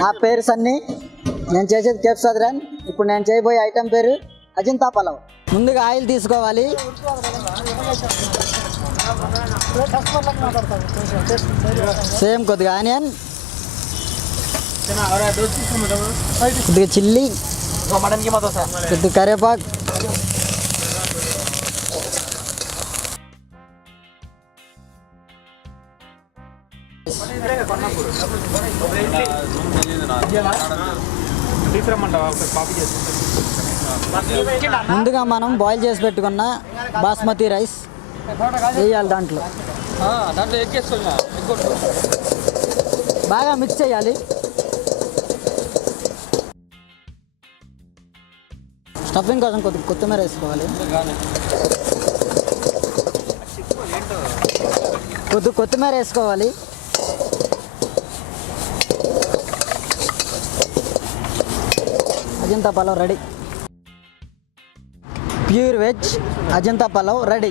నా పేరు సన్నీ, నేను చేసేది కేఫ్ సదరన్. ఇప్పుడు నేను చేయబోయే ఐటెం పేరు అజంతా పలావ్. ముందుగా ఆయిల్ తీసుకోవాలి. సేమ్ కొద్దిగా ఆనియన్, కొద్దిగా చిల్లీ, కొద్దిగా కరివేపాకు, ముందుగా మనం బాయిల్ చేసి పెట్టుకున్న బాస్మతి రైస్ వేయాలి. దాంట్లో బాగా మిక్స్ చేయాలి. స్టఫింగ్ కోసం కొద్దిగా కొత్తిమీర వేసుకోవాలి. కొద్దిగా కొత్తిమీర వేసుకోవాలి. Ajanta pulao ready. Pure veg Ajanta pulao ready.